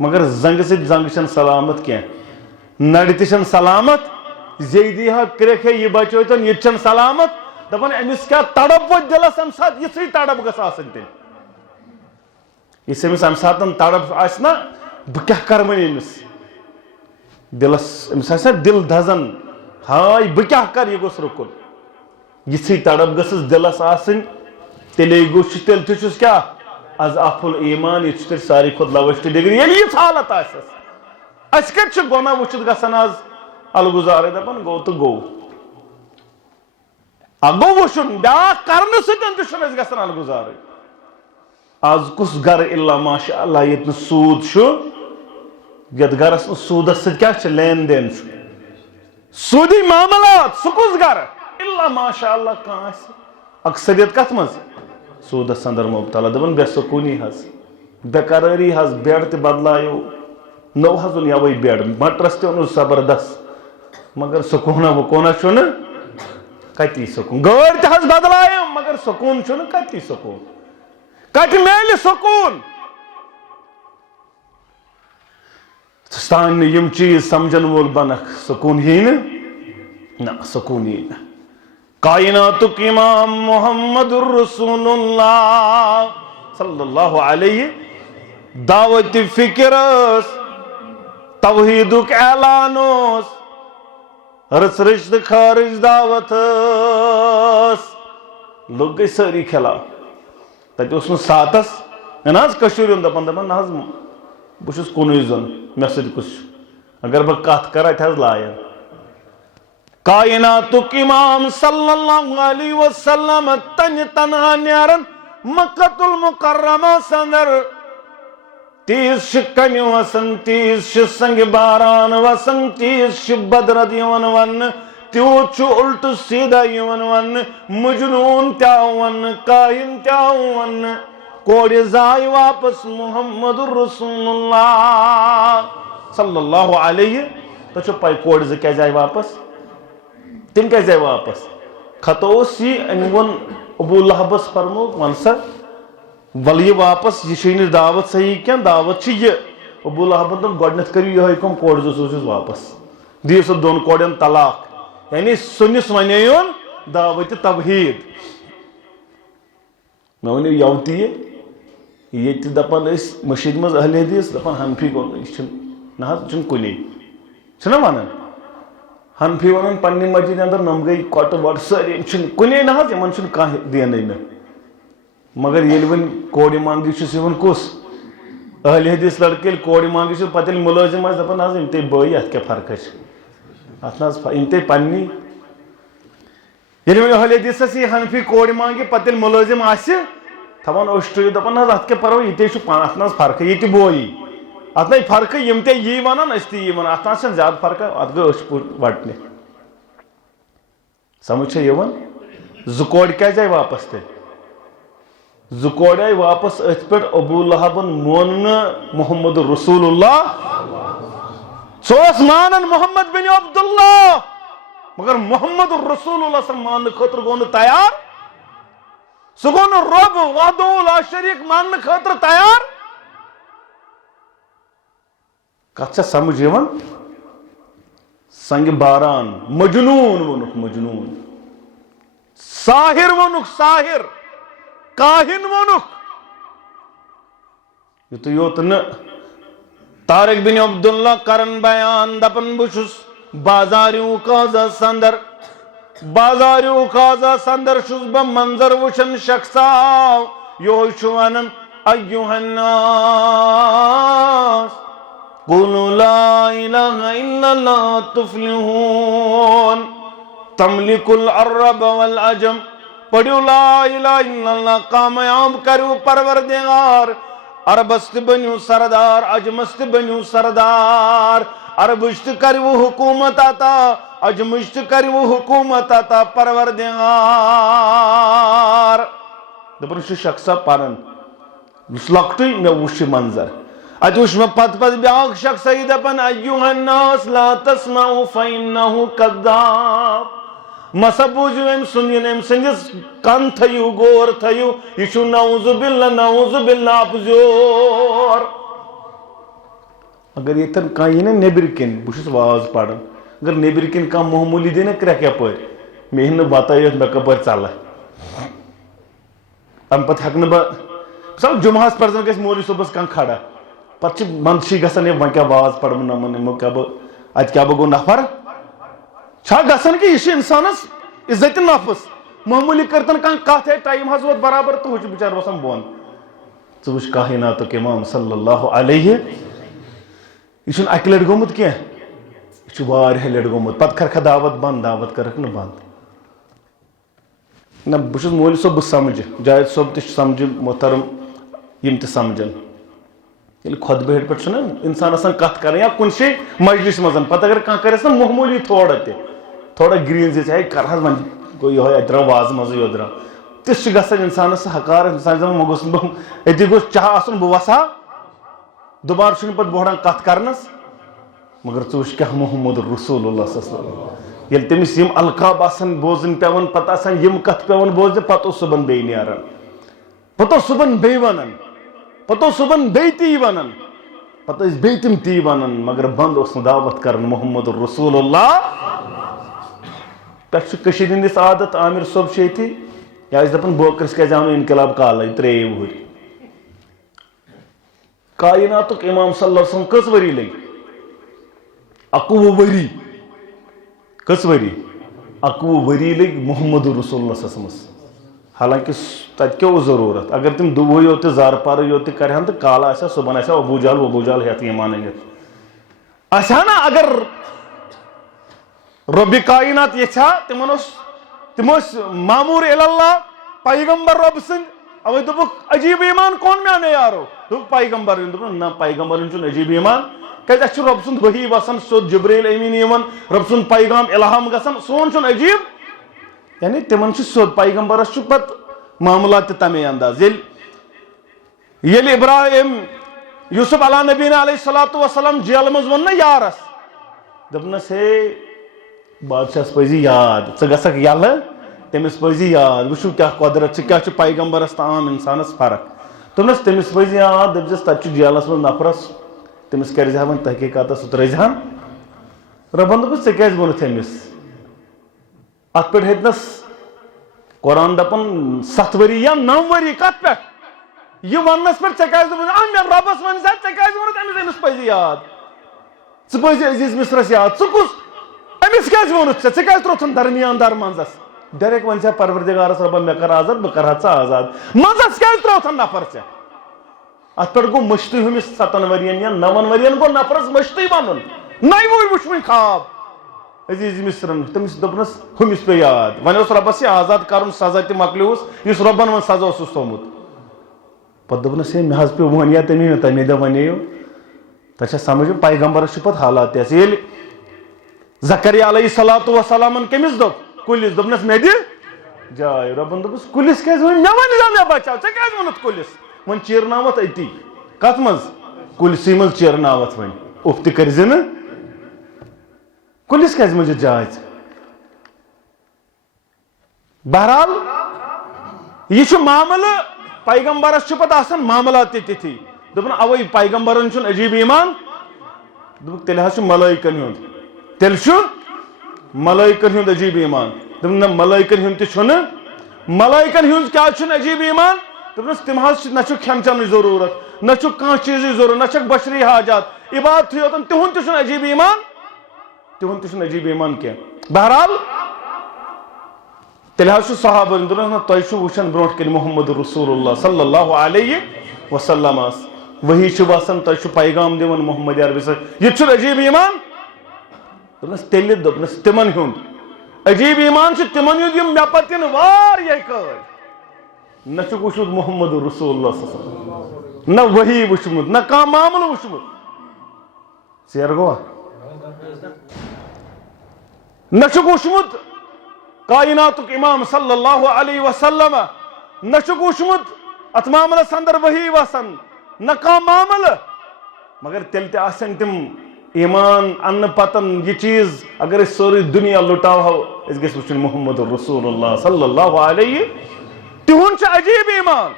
مگر زنگ ست زنگ چھ سلامت کی، نڑ تہ سلامت، زیدی ہا کرک ہے یہ بچوتن یہ چھ سلامت. دپن امس کیا تڑپ وت دلس ام سات، یہ تڑپ گھس آسن تیل. اس امس ام سات تڑپ آس نا بہ کیا کر ون امس دلس، امس آس دل دزن، ہائے بہ کیا کر، یہ گوس رکن. یہ تڑپ گھس دلس آسن، تیلے گوش تیل تھس کیا از افل ایمان، یہ تیل ساری کھت لوسٹ ڈگری. یل یہ حالت آسس اس کت گناہ وچھت گژھان آز الگزارے. دپان گو تو گو، گو وچھن بیاکھ کرنے سۭتۍ تہِ چھُنہٕ أسۍ گژھان الگزارے. آز کس گر الا ماشاء اللہ یت نہٕ سود چھُ، یتھ گرس نہٕ سودس سۭتۍ کیاہ چھُ لین دین چھُ، سودی معاملات، سُہ کس گر الا ماشاء اللہ کانٛہہ آسہِ. اکثریت کتھ منٛز؟ سودس اندر مبتلا. دپان بے سکونی حظ، بے قراری حظ، بیڈ تہِ بدلایو، نو حظ اوٚن یوے بیڈ، مٹرس تہِ اوٚنُس زبردست، مگر سکون وکون چھُ نہٕ کتی سکون گٲڑۍ تہِ حظ بدلایِم مگر سکون چھُ نہٕ کتی سکون کتہِ میلہِ سکون سانہِ یِم چیٖز سمجھن وول بنکھ سکون یی نہ سکون یی نہٕ کائناتُک امام محمد الرسول اللہ صلی اللہ علیہ دعوت فکر ٲس توحیدُک اعلان اوس رٕژ رٕچ تہٕ خارج دعوت ٲس لُکھ گٔے سٲری خلاف تتہِ اوس نہٕ ساتس نہ حظ کٔشیٖرِ ہُنٛد دپان نہ حظ بہٕ چھُس کُنُے زوٚن مےٚ سۭتۍ کُس چھُ اگر بہٕ کتھ کرٕ اتہِ حظ لایَن کائناتُک امام صلی اللہ علیہ وسلم تنہِ تنہا نیرن مکۃ المکرمہ سندر تیز چھِ کنہِ وسان تیز چھِ سنگہِ باران وسان تیز چھِ بدرد یِوان وننہٕ تیوٗت چھُ الٹہٕ سیٖدھا یِوان وننہٕ مجنوٗن تہِ آو وننہٕ کاہِن تہِ آو وننہٕ کورِ زاے واپس محمد الرسول اللہ صلی اللہ علیہ تۄہہِ چھو پاے کورِ زٕ کیازِ آیہِ واپس تِم کیازِ آیہِ واپس خطا اوس یہِ أمۍ ووٚن ابوٗ لہبس فرمو ون سا ول یہِ واپس یہِ چھے نہٕ دعوت صحیح کینٛہہ دعوت چھِ یہِ ابوٗ لہبن دوٚپ گۄڈٕنیتھ کٔرِو یِہوے کٲم کورِ زٕ سوٗزِوُس واپس دِیِو سا دۄن کورٮ۪ن طلاق یعنی سُنِس وَنییُن دعوتِ توحیٖد مےٚ ؤنِو یَوٕ تہِ ییٚتہِ دپان ٲسۍ مٔشیٖد منٛز اہلِ حدیٖث دپان حنفی گوٚو یہِ چھُنہٕ نہ حظ یہِ چھُنہٕ کُنی چھِنہ ونان حنفی ونان پننہِ مسجدِ انٛدر نۄم گٔے کۄٹہٕ وۄٹہٕ سٲری یِم چھِنہٕ کُنے نہ حظ یِمن چھُنہٕ کانٛہہ دیانٕے نہٕ مگر ییٚلہِ وۄنۍ کورِ مانگہِ چھُس یِوان کُس اہلِ حدیٖث لڑکہٕ ییٚلہِ کورِ مانگہِ چھُ پتہٕ ییٚلہِ مُلٲزِم آسہِ دپان حظ یِم تے بٲے اتھ کیٛاہ فرقہ چھِ اتھ نہ حظ یِم تے پننی ییٚلہِ وۄنۍ اہلِ حدیٖثس یی حنفی کورِ مانگہِ پتہٕ ییٚلہِ مُلٲزِم آسہِ تھاوان أچھ دپان حظ اتھ کیٛاہ پرواے یہِ تے چھُ اتھ نہ حظ فرقہٕ یہِ تہِ بویی اتھ نَے فرقہٕ یِم تے یی ونان أسۍ تہِ یی ونان اتھ نہ حظ چھنہٕ زیادٕ فرقہ اتھ گٔے أچھ وٹنہِ سمجھ چھا یِوان زٕ کورِ کیازِ آیہِ واپس تیٚلہِ زٕ کورِ آیہِ واپس أتھۍ پٮ۪ٹھ ابوٗ لہبن مون نہٕ محمد رسول اللہ سُہ اوس مانان محمد بن عبداللہ مگر محمد رسول اللہ صلی ماننہٕ خٲطرٕ گوٚو نہٕ تیار سُہ گوٚو نہٕ رۄب وحدہُ لا شریٖک ماننہٕ خٲطرٕ تیار کتھ چھا سمجھ یِوان سنگہِ باران مجنوٗن ووٚنُکھ مجنوٗن ساحر ووٚنُکھ ساحر کاہِن ووٚنُکھ یُتُے یوت نہٕ طارق بن عبداللہ کرن بیان دپان بہٕ چھُس بازاریوٗ قاضس انٛدر بازاریوٗ قاضس انٛدر چھُس بہٕ منظر وٕچھان شخصا یِہوے چھُ ونان ایُّہا الناس قولوا لا إله إلا الله تفلحون تملك العرب والعجم پڑھو لا الہ الا اللہ کامیاب کرو پروردگار عربس تہِ بنیو سردار عجمس تہِ بنیو سردار عربٕچ تہِ کرو حکوٗمت عطا عجمٕچ تہِ کرو حکوٗمت عطا پروردگار دپان چھُ شخصا پران یُس لۄکٹُے مےٚ وٕچھ یہِ منظر اتہِ وٕچھ مےٚ پتہٕ بیٛاکھ شخصا یہِ دپان ایُّہا الناس لا تسمعوا فإنه كذاب مسا بوٗزِو أمۍ سُنٛد یِنہٕ أمۍ سٕنٛدِس کن تھٲیِو غور تھٲیِو یہِ چھُ نعوذ باللہ اپزیور اگر ییٚتٮ۪ن کانٛہہ یی نا نیٚبرۍ کِنۍ بہٕ چھُس واز پران اگر نیٚبرۍ کِنۍ کانٛہہ معموٗلی دی نا کرٛٮ۪کھ یپٲرۍ مےٚ یی نہٕ بتٲیِتھ مےٚ کپٲرۍ ژلہٕ تمہِ پتہٕ ہٮ۪کہٕ نہٕ بہٕ مثال جُمعہس پٮ۪ٹھ زن گژھِ مولوی صٲبس کانٛہہ کھڑا پتہٕ چھِ منٛدچھی گژھان ہے وۄنۍ کیٛاہ واز پرناوان یِمو کیٛاہ بہٕ اتہِ کیٛاہ بہٕ گوٚو نفر چھا گژھان کہِ یہِ چھِ انسانس عزتِ نفس معموٗلی کٔرتن کانٛہہ کتھ ہے ٹایم حظ ووت برابر تہٕ ہُہ چھُ بِچارٕ وسان بۄن ژٕ وٕچھ کائناتُک امام صلی اللہ علیہ یہِ چھُنہٕ اکہِ لٹہِ گوٚمُت کینٛہہ یہِ چھُ واریاہہِ لٹہِ گوٚمُت پتہٕ کرکھا دعوت بنٛد دعوت کٔرٕکھ نہٕ بنٛد نہ بہٕ چھُس مولوی صٲب بہٕ سمجھٕ جاوید صٲب تہِ چھُ سمجھِ محترم یِم تہِ سمجھن ییٚلہِ خۄطبہٕ ہیٚٹہِ پٮ۪ٹھ چھُنہ انسان آسان کتھ کران یا کُنہِ جایہِ مجلِس منٛز پتہٕ اگر کانٛہہ کرٮ۪س نا معموٗلی تھوڑا گریٖن زِ ہے کر حظ وۄنۍ گوٚو یِہوے اتہِ درٛاو وازٕ منٛزٕے یوت درٛاو تِژھ چھِ گژھان انسانس سۄ حقارت انسان چھُ دپان وۄنۍ گوٚژھ نہٕ بہٕ أتی گوٚژھ چاہ آسُن بہٕ وسہٕ ہا دُبارٕ چھُنہٕ پتہٕ بوہران کتھ کرنس مگر ژٕ کیا محمد رسول اللہ صلی اللہ علیہ وسلم ییٚلہِ تٔمِس یِم القاب آسان بوزٕنۍ پیٚوان پتہٕ آسان یِم کتھٕ پیٚوان بوزنہِ پتہٕ اوس صُبحن بیٚیہِ نیران پتہٕ اوس صُبحن بیٚیہِ وَنان پتہٕ اوس صُبحن بیٚیہِ تی وَنان پتہٕ ٲسۍ بیٚیہِ تِم تی وَنان مگر بنٛد اوس نہٕ دعوت کران محمد رسول اللہ پٮ۪ٹھٕ چھُ کٔشیٖرِ ہِنٛدِس عادت عامر صٲب چھُ ییٚتہِ یا ٲسۍ دپان بوکرس کیازِ آو نہٕ انقلاب کالے 3 وُہٕرۍ کائناتُک امام صلی اللہ علیہ وسلم کٔژ ؤری لٔگۍ 21 ؤری کٔژ ؤری 21 ؤری لٔگۍ محمد رسول اللہ صلی اللہ علیہ وسلمس حالانکہ تتہِ کیٛاہ اوس ضروٗرت اگر تِم دُہٕے یوت تہِ زارٕ پارٕ یوت تہِ کرہن تہٕ کالہٕ آسہِ ہا صُبحن آسہِ ہا ابوٗ جہل ہٮ۪تھ ایمان أنِتھ آسہِ ہا نا اگر رۄبِ کائنات یژھِ ہا تِم ٲسۍ ماموٗر اللہ پیغمبر رۄب سٕنٛدۍ اوے دوٚپُکھ عجیٖب ایمان کون مےٚ انے یارو دوٚپُکھ پیغمبر دوٚپُن نہ پیغمبرن چھُنہٕ عجیٖب ایمان کیازِ اَسہِ چھُ رۄب سُنٛد ؤحی وسان سیوٚد جبریٖل أمیٖن یِوان رۄب سُنٛد پیغام الہام گژھان سون چھُنہٕ عجیٖب یعنی تِمن چھُ سیوٚد پیغمبرس چھُ پتہٕ معاملات تہِ تمے انداز ییٚلہِ ابراہیم یوسف علیٰ نبیٖنا علیہ الصلوۃ والسلام جیلہٕ منٛز ووٚن نا یارس دوٚپنس ہے بادشاہس پزی یاد ژٕ گژھکھ یلہٕ تٔمِس پزی یاد وٕچھِو کیٛاہ قۄدرت چھِ کیٛاہ چھُ پیغمبرس تہٕ عام انسانس فرق دوٚپنس تٔمِس پزی یاد دٔپزِس تتہِ چھُ جیلس منٛز نفرس تٔمِس کرزِ ہا وۄنۍ تحقیٖقاتس سُہ ترٲزِ ہن رۄبن دوٚپُس ژےٚ کیازِ ووٚنُتھ أمِس اتھ پٮ۪ٹھ ہیٚتنس قرآن دپان 7 ؤری یا 9 ؤری کتھ پٮ۪ٹھ یہِ وننس پٮ۪ٹھ ژےٚ کیازِ دوٚپُس مےٚ رۄبس ونہِ سا ژےٚ کیازِ ووٚنُتھ أمِس پزِ یاد ژٕ پزِ عزیٖز مصرس یاد ژٕ کُس أمِس کیازِ ووٚنُتھ ژےٚ کیازِ تروتھن درمیان دار منٛزس ڈایریکٹ ونہِ سا پروردگارس رۄبا مےٚ کر آزاد بہٕ کرہا ژٕ آزاد منٛزس کیازِ تروتھن نفر ژےٚ اتھ پٮ۪ٹھ گوٚو مٔشتٕے ہُمِس 7 ؤرین یا 9 ؤرین گوٚو نفرس مٔشتٕے ونُن 9 وُہٕرۍ وٕچھ وۄنۍ خواب عزیٖز مصرن تٔمِس دوٚپنس ہُمِس پیٚو یاد وۄنۍ اوس رۄبس یہِ آزاد کرُن سزا تہِ مۄکلیووُس یُس رۄبن وۄنۍ سزا اوسُس تھوٚومُت پتہٕ دوٚپنس ہے مےٚ حظ پیٚو وۄنۍ یا تمے دۄہ وَنییو تۄہہِ چھا سمجھ پیغمبرس چھِ پتہٕ حالات تہِ ییٚلہِ زکریا علیہ الصلوۃ والسلامن کٔمِس دوٚپ کُلِس دوٚپنس مےٚ دِ جاے رۄبن دوٚپُس کُلِس کیازِ ووٚن مےٚ ؤنۍ زِ مےٚ بچاو ژےٚ کیازِ ووٚنُتھ کُلِس وۄنۍ چیرناوتھ أتی کتھ منٛز کُلسٕے منٛز چیرناوتھ وۄنۍ اُف تہِ کٔرزِ نہٕ کُلِس کیازِ مٔنٛزِتھ جاے ژٕ بہرحال یہِ چھُ معاملہٕ پیغمبرس چھُ پتہٕ آسان معاملات تہِ تِتھی دوٚپُن اوے پیغمبرن چھُنہٕ عجیٖب ایمان دوٚپُکھ تیٚلہِ حظ چھُ ملٲیکن ہُنٛد تیٚلہِ چھُ ملٲیکن ہُنٛد عجیٖب ایمان دوٚپُن نہ ملٲیکن ہُنٛد تہِ چھُنہٕ ملٲیکن ہُنٛد کیازِ چھُنہٕ عجیٖب ایمان دوٚپنس تِم حظ چھِ نہ چھُ کھٮ۪ن چٮ۪نٕچ ضروٗرت نہ چھُ کانٛہہ چیٖزٕچ ضروٗرت نہ چھکھ بشری حاجات عبادتھٕے یوتن تِہُنٛد تہِ چھُنہٕ عجیٖب ایمان تِہُنٛد تہِ چھُنہٕ عجیٖب ایمان کینٛہہ بہرحال تیٚلہِ حظ چھُ صحابن دوٚپنس نہ تۄہہِ چھُو وٕچھان برونٛٹھ کَنہِ محمد رسول اللہ صلی اللہ علیہ وسلم ؤحی چھُ وسان تۄہہِ چھُو پیغام دِوان محمد عربی صٲب یہِ تہِ چھُنہٕ عجیٖب ایمان دوٚپنس تیٚلہِ دوٚپنس تِمن ہُنٛد عجیٖب ایمان چھُ تِمن ہُنٛد یِم مےٚ پتہٕ یِن واریاہ کٲلۍ نہ چھُکھ وٕچھمُت محمد رسول اللہ صلی اللہ علیہ وسلم نہ ؤحی وٕچھمُت نہ کانٛہہ معاملہٕ وٕچھمُت ژیر گوٚوا نہ چھُکھ وٕچھمُت کائناتُک امام صلی اللہ علیہ وسلم نہ چھُکھ وٕچھمُت اتھ معاملس اندر ؤحی وسان نہ کانٛہہ معاملہٕ مگر تیٚلہِ تہِ آسن تِم ایمان اننہٕ پتن یہِ چیٖز اگر أسۍ سورُے دُنیا لُٹاوہو أسۍ گژھِ وٕچھُن محمد رسول اللہ صلی اللہ علیہ تِہُنٛد چھُ عجیٖب ایمان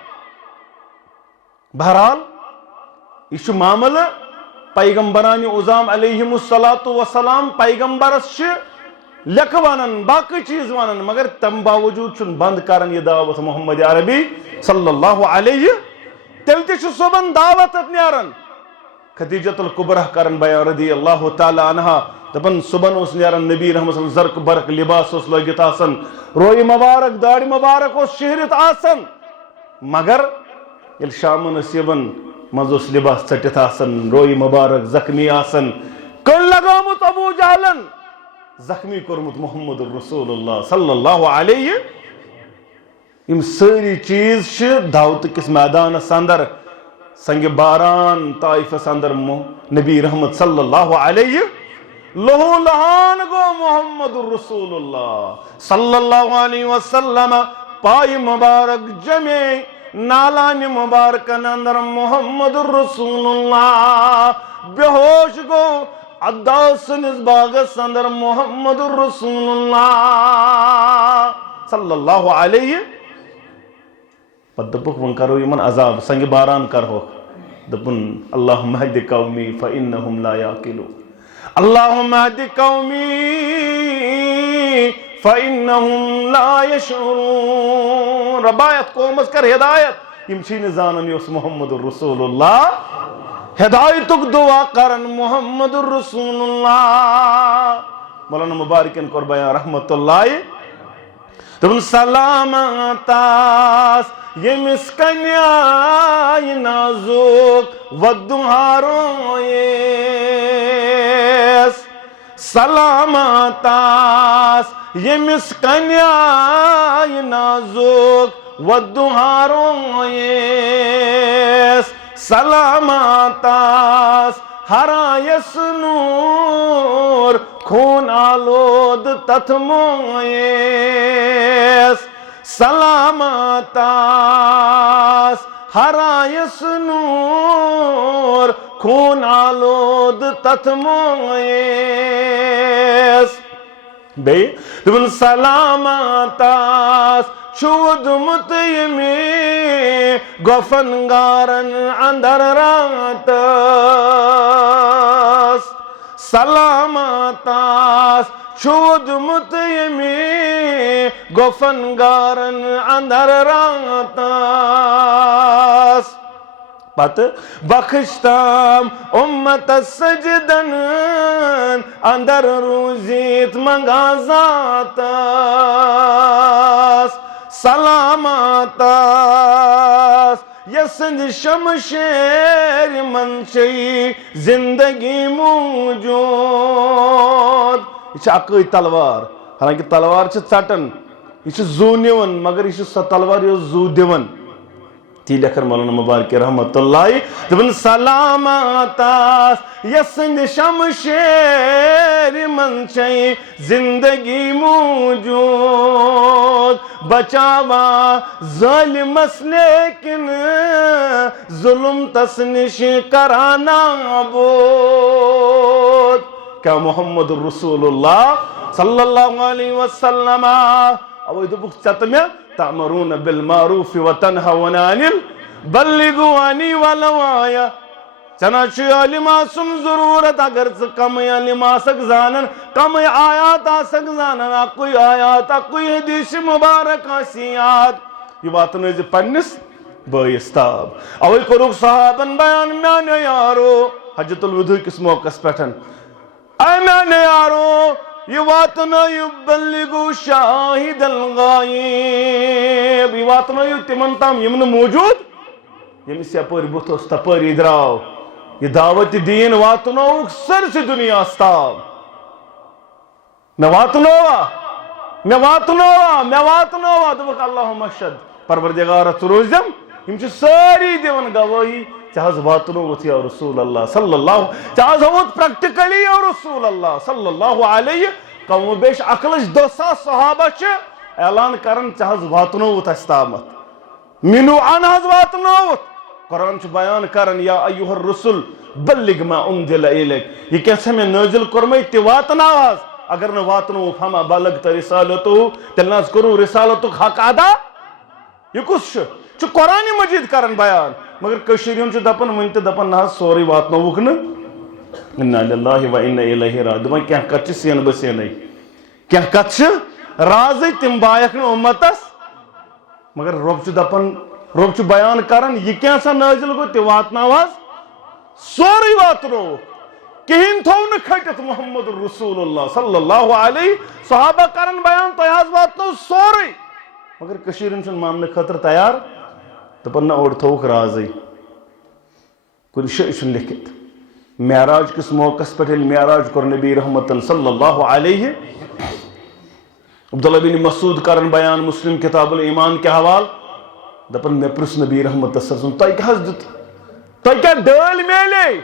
بہرحال یہِ چھُ معاملہٕ پیغمبرانہِ عظام علیہم الصلوۃ والسلام پیغمبرس چھِ لیکھٕ ونان باقٕے چیٖز ونان مگر تمہِ باوجوٗد چھُنہٕ بنٛد کران یہِ دعوت محمد عربی صلی اللہ علیہ تیٚلہِ تہِ چھُ صُبحن دعوت اتھ نیران خدیجۃ الکبرہ کران بیان رضی اللہ تعالیٰ عنہا دپان صُبحن اوس نیران نبی رحمت صلی زرق برق لباس اوس لٲگِتھ آسان رویہِ مبارک داڑِ مبارک اوس شیہرِتھ آسان مگر ییٚلہِ شامن ٲسۍ یِوان منٛزٕ اوس لباس ژٔٹِتھ آسان رویہِ مبارک زخمی آسان کٔنۍ لگٲومٕژ ابوٗ جہلن زخمی کوٚرمُت محمد رسول اللہ صلی اللہ علیہ یِم سٲری چیٖز چھِ دعوتہٕ کِس میدانس اندر سنگہِ باران طائفس اندر نبی رحمت صلی اللہ علیہ لہو لہان گو محمد رسول اللہ صلی اللہ علیہ وسلم پایہِ مبارک جمے نالانہِ مبارکن اندر محمد رسول اللہ بے ہوش گو عداس سنس باغس اندر محمد رسول اللہ صلی اللہ علیہ پتہ دپک ون کرو یمن عذاب سنگ باران کرو دپن اللہم اہد قومی فإنہم لا یعقلون اللہم اہد قومی فإنہم لا یشعرون ربایت قومس کر ہدایت یم چھی نزانن یوس محمد رسول اللہ ہدایتک دعا کرن محمد رسول اللہ مولانا مبارکن کور بیان رحمت اللہ دپن سلامت آس یمس کنیائی نازک ودہارو یس سلامت آس یمس کنیائی نازک ودہارو یس سلامت آس ہرایس نور خون آلود تتھمو یس سلامت آس ہرایس نور خون آلود تتھمو یس بے دپن سلامت آس چودمت یمی گفن گارن اندر راتس سلامت آس چودمت یمی گفن گارن اندر راتس پت بخشتام امت سجدن اندر روزیت مغازات سلامت یسند شمشیر منشی زندگی موجود یہ اکی تلوار حالانکہ تلوار ژٹن یہ زو نون مگر یہ سہ تلوار یہ زو دون تی لکھر مولانا مبارک رحمت اللہ دپن سلامت یسند شمشیر منشی زندگی موجود بچاوا ظالمس لیکن ظلم تس نش کرانا بود کیا محمد رسول اللہ صلی اللہ علیہ وسلم اوی دپک چت میں تأمرون بالمعروف وتنهون عن بلغوا عنی ولو آیا چنانچہ علم آسن ضرورت اگر کم علم آسک زانن کم آیات آسک زانن اکوئی آیات اکوئی حدیث مبارک آسیات یہ بات نوزی پنس بائیستاب اوی کروک صحابن بیان میانے یارو حجت الودوع کس موقع سپیٹن اے میانے یارو یہ واتنا یبلغو شاہد الغائب یہ واتنا تمن تام یمن موجود یمس یپر بت اس تپر دراو یہ دعوت دین واتنا سر سے دنیا استاب میں واتنوا دبک اللہم اشہد پروردگارت روزم یم چھ ساری دیون گواہی چاہز واتنوت یا رسول اللہ صلی اللہ چاہز ہوت پریکٹیکلی یا رسول اللہ صلی اللہ علیہ کم و بیش اقلش 200 صحابہ چھ اعلان کرن چاہز واتنوت استامت منو انہز واتنوت قرآن چھ بیان کرن یا ایوہ الرسول بلغ ما انزل الیک یہ کیسے میں نازل کرمائی تی واتناواز اگر نہ واتنو فما بلغت رسالتو تلناز کرو رسالتو حق ادا یہ کس چھ قرآن مجید کرن بیان مگر کشیرین چھ دپن ونت دپن نہ سوری واتنو وکن انا للہ و انا الیہ راجعون دپن کیا کچھ سین بسینی کیا کچھ راز تم بایک امتس مگر رب چھ دپن رب چھ بیان کرن یہ کیا سا نازل گو تی واتناواز سوری واتنو کہین تھو نہ کھٹت محمد رسول اللہ صلی اللہ علیہ صحابہ کرن بیان تیاز واتنو سوری مگر کشیرین چھ ماننے خطر تیار دپن نہ اوڑ تھوک رازی کن شیء لکھت معراج کس موقع پر معراج کر نبی رحمت صلی اللہ علیہ عبداللہ بن مسعود کرن بیان مسلم کتاب الایمان کے حوال دپن میں پرس نبی رحمت صلی اللہ علیہ وسلم تائی کہ حضرت تائی کیا ڈال میلے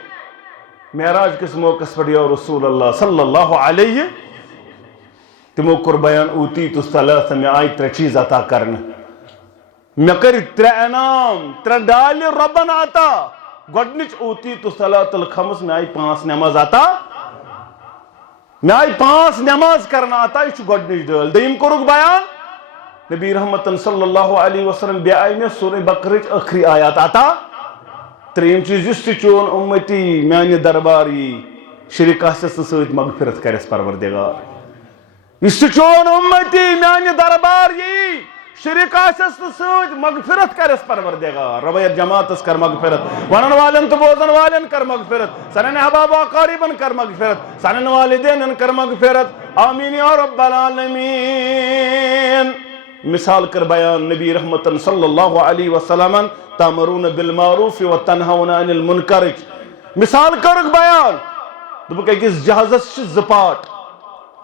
معراج کس موقع پر یا رسول اللہ صلی اللہ علیہ تمو کر بیان اوتی تو ثلاث میں آئی 3 چیز عطا کرنا میں کر 3 انعام 3 ڈال ربن آتا گوڑنچ اوتی تو صلاة الخمس میں آئی 5 نماز آتا میں آئی 5 نماز کرنا عطا یہ گۄڈنِچ ڈٲل دوٚیِم کوٚرُکھ بیان نبی رحمتن صلی اللہ علیہ وسلم بیٚیہِ آیہِ مےٚ سورہ بقرٕچ ٲخری آیات عطا ترٛیٚیِم چیٖز یُس تہِ چون اُمتی میانہِ دربار یی شرک آسٮ۪س نہٕ سۭتۍ مغفرت کَرٮ۪س پروردگار یُس تہِ چون اُمتی میانہِ دربار یی شرک آسٮ۪س نہٕ سۭتۍ مغفرت کَرٮ۪س پروردگار رۄبے جماعتس کر مغفرت ونن والٮ۪ن تہٕ بوزن والٮ۪ن کر مغفرت سانٮ۪ن احباب و اقاربن کر مغفرت سانٮ۪ن والدینن کر مغفرت آمین یا رب العالمین مثال کر بیان نبی رحمتن صلی اللہ علیہ وسلم تامرون بالمعروف و تنہون عن المنکر مثال کرک بیان دوٚپُکھ أکِس جہازس چھِ 2 پاٹ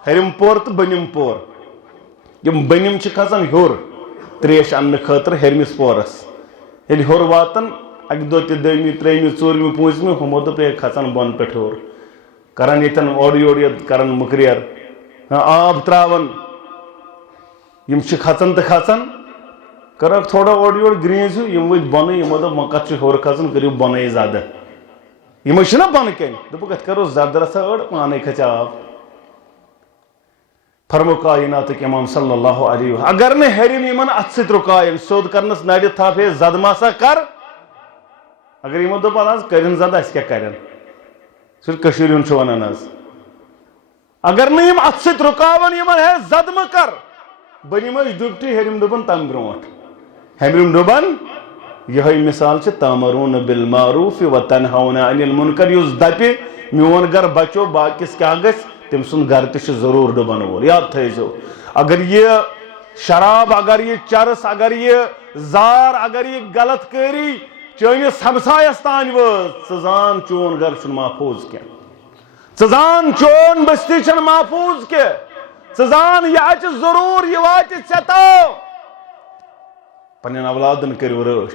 ہیٚرِم پور تہٕ بٔنِم پور یِم بٔنِم چھِ کھسان ہیوٚر تریش اننہٕ خٲطرٕ ہیٚرمِس پورس ییٚلہِ ہیوٚر واتان اکہِ دۄہ تہِ 2مہِ 3مہِ 4مہِ 5مہِ ہُمو دوٚپ ہے کھسان بۄنہٕ پٮ۪ٹھ ہیوٚر کران ییٚتٮ۪ن اورٕ یورٕ کران مُکریر آب تراوان یم چھِ کھژان تہٕ کھژان کرکھ تھوڑا اورٕ یورٕ گریٖنز ہیوٗ یم ؤتھۍ بۄنٕے یمو دوٚپ وۄنۍ کتھ چھُ ہیوٚر کھژُن کٔرِو بۄنٕے زدٕ یِمے چھِنہ بۄنہٕ کَنہِ دوٚپُکھ اَتھ کرو زدٕ رژھا أڑ پانے کھژِ آب فرمو کائناتٕکۍ امام صلی اللہ علیہ وسلم اگر نہٕ ہیٚرِم یِمن اتھٕ سۭتۍ رُکایَن سیوٚد کرنس نرِ تھپھ ہے زدٕ ما سا کر اگر یِمو دوٚپ اَدٕ حظ کٔرِن زدٕ اَسہِ کیٛاہ کَرن سُہ کٔشیٖرِ ہُنٛد چھُ ونان حظ اگر نہٕ یِم اتھٕ سۭتۍ رُکاون یِمن ہے زدٕ مہٕ کر بٔنِم ٲسۍ ڈُبٹی ہیٚرِم دوٚپُن تمہِ برونٛٹھ ہیٚمرِم ڈُبان یِہوٚے مثال چھِ تامرون بالمعروف و تنہون عن المنکر یُس دپہِ میون گرٕ بچو باقیس کیٛاہ گژھِ تٔمۍ سُنٛد گرٕ تہِ چھُ ضروٗر ڈُبن وول یاد تھٲیزیو اگر یہِ شراب اگر یہِ چرس اگر یہِ زار اگر یہِ غلط کٲری چٲنِس ہمسایس تانۍ وٲژ ژٕ زان چون گرٕ چھُنہٕ محفوٗظ کینٛہہ ژٕ زان چون بستی چھنہٕ محفوٗظ کینٛہہ ژٕ زان یہِ اَژِ ضروٗر یہِ واتہِ ژےٚ تام پننٮ۪ن اولادن کٔرِو رٲچھ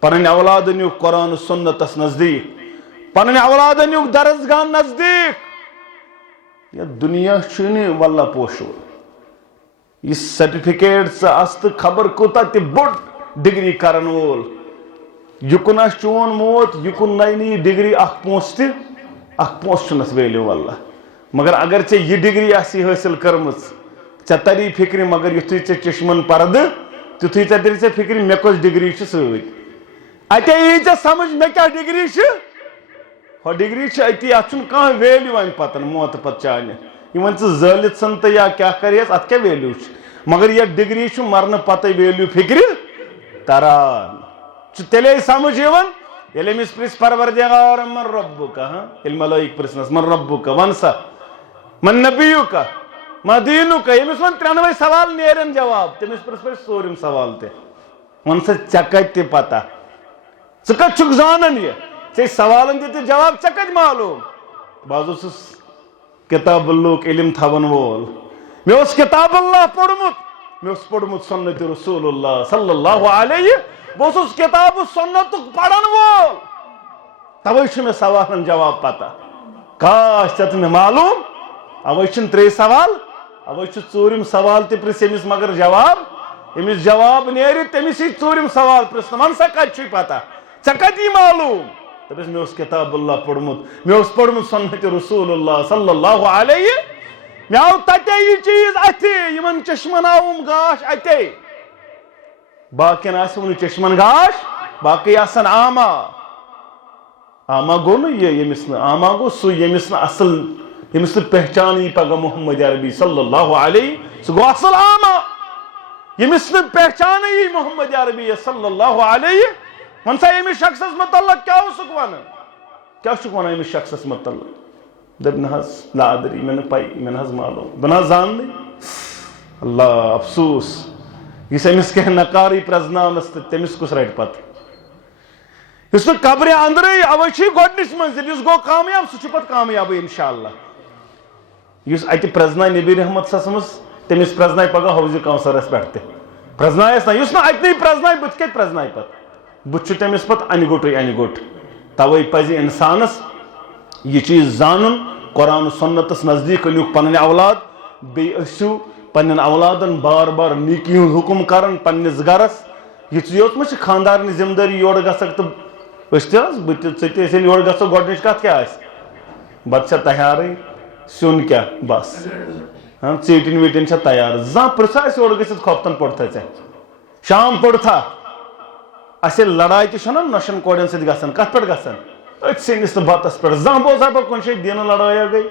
پنٕنۍ اولادٕ نیوٗکھ قرآن سُنتس نزدیٖک پنٕنۍ اولادٕ نیوٗکھ درسگاہن نزدیٖک یتھ دُنیا چھُنہٕ واللہ پوشور یہِ سرٹِفکیٹ ژٕ آسہٕ تہٕ خبر کوٗتاہ تہِ بوٚڑ ڈگری کرن وول یُکُن آسہِ چون موت یُکُن نَیہِ نہٕ یہِ ڈگری اکھ پونٛسہٕ تہِ اکھ پونٛسہٕ چھُنہٕ اتھ ویلیوٗ واللہ مگر اگر ژےٚ یہِ ڈگری آسی حٲصِل کٔرمٕژ ژےٚ تری فکرِ مگر یُتھُے ژےٚ چشمن پردٕ تیُتھُے ژےٚ تری ژےٚ فکرِ مےٚ کۄس ڈگری چھِ سۭتۍ اتے یی ژےٚ سمجھ مےٚ کیٛاہ ڈگری چھِ ہۄ ڈگری چھِ أتی اتھ چھُنہٕ کانٛہہ ویلیوٗ وۄنۍ پتن موتہٕ پتہٕ چانہِ یہِ وۄنۍ ژٕ زٲلِتھ ژھٕن تہٕ یا کیٛاہ کریس اتھ کیٛاہ ویلیوٗ چھُ مگر یتھ ڈگری چھُ مرنہٕ پتے ویلیوٗ فکرِ تران چھُ تیٚلے سمجھ یِوان ییٚلہِ أمِس پرژھِ پروردگار من ربُکا ییٚلہِ ملٲیِک پرژھنس من ربُکا ون سا من نبیُکا ما دیٖنُکا ییٚمِس وۄنۍ 3 سوال نیرن جواب تٔمِس پرژھ پتہٕ 4م سوال تہِ ون سا ژےٚ کتہِ تہِ پتہ ژٕ کتہِ چھُکھ زانان یہِ ژےٚ سوالن دِتہِ جواب ژےٚ کتہِ معلوٗم بہٕ حظ اوسُس کتاب اللہُک علم تھاون وول مےٚ اوس کتاب اللہ پوٚرمُت مےٚ اوس پوٚرمُت سُنتِ رسول اللہ صلی اللہ علیہ بہٕ اوسُس کتاب سُنتُک پرن وول توے چھُ مےٚ سوالن جواب پتہ کاش ژےٚ تہٕ مےٚ معلوٗم اوے چھِنہٕ 3 سوال اوے چھُ 4م سوال تہِ پرژھ أمِس مگر جواب ییٚمِس جواب نیرِ تٔمِس یی 4م سوال پرژھنہٕ ون سا کتہِ چھُے پتہ ژےٚ کتہِ یی معلوٗم دپیس مےٚ اوس کتاب اللہ پوٚرمُت مےٚ اوس پوٚرمُت سُنتِ رسول اللہ صلی اللہ علیہ مےٚ آو تتے یہِ چیٖز اتھِ یِمن چشمن آوُم گاش اتے باقین آسہِ نہٕ چشمن گاش باقٕے آسن آما آما گوٚو نہٕ یہِ ییٚمِس نہٕ آما گوٚو سُہ ییٚمِس نہٕ اصل ییٚمِس نہٕ پہچان یی پگاہ محمد عربی صلی اللہ علیہ سُہ گوٚو اصل آما ییٚمِس نہٕ پہچانٕے یی محمد عربی صلی اللہ علیہ ون سا ییٚمِس شخصس متعلق کیٛاہ اوسُکھ ونان کیٛاہ چھُکھ ونان أمِس شخصس متعلق دپ نہ حظ لا ادری مےٚ نہٕ پاے مےٚ نہ حظ معلوٗم بہٕ نہ حظ زاننٕے اللہ افسوٗس یُس أمِس کینٛہہ نکارٕے پرٛزناونس تہٕ تٔمِس کُس رٹہِ پتہٕ یُس نہٕ قبرِ انٛدرٕے اوے چھُ یہِ گۄڈنِچ منزِل یُس گوٚو کامیاب سُہ چھُ پتہٕ کامیابٕے انشاء اللہ یُس اتہِ پرٛزنایہِ نبی رحمت سسمس تٔمِس پرٛزنایہِ پگاہ حوضِ کوثرس پٮ۪ٹھ تہِ پرٛزنایس نہ یُس نہٕ اتنٕے پرٛزنایہِ بٕتھِ کتہِ پرٛزنایہِ پتہٕ بُتھِ چھُ تٔمِس پتہٕ انہِ گوٚٹٕے انہِ گوٚٹ توے پزِ انسانس یہِ چیٖز زانُن قرآن سُنتس نزدیٖک أنِوُکھ پنٕنۍ اولاد بیٚیہِ ٲسِو پننٮ۪ن اولادن بار بار نیٖکی ہُنٛد حُکم کران پننِس گرس یہِ ژٕ یوت ما چھِ خانٛدارنہِ ذمہٕ دٲری یورٕ گژھکھ تہٕ أسۍ تہِ حظ بہٕ تہِ ژٕ تہِ أسۍ ییٚلہِ یورٕ گژھو گۄڈنِچ کتھ کیٛاہ آسہِ بتہٕ چھا تیارٕے سیون کیا بس ژیٹِنۍ ویٹِنۍ چھا تیار زانٛہہ پرٛژھا اَسہِ اورٕ گٔژھِتھ کھۄفتن پوٚرتھا ژےٚ شام پوٚرتھا اَسہِ لڑاے تہِ چھَنا نۄشَن کورٮ۪ن سۭتۍ گژھان کَتھ پٮ۪ٹھ گژھان أتھۍ سِنِس تہٕ بَتَس پٮ۪ٹھ زانٛہہ بوزہا بہٕ کُنہِ جایہِ دیٖنہٕ لڑٲیا گٔے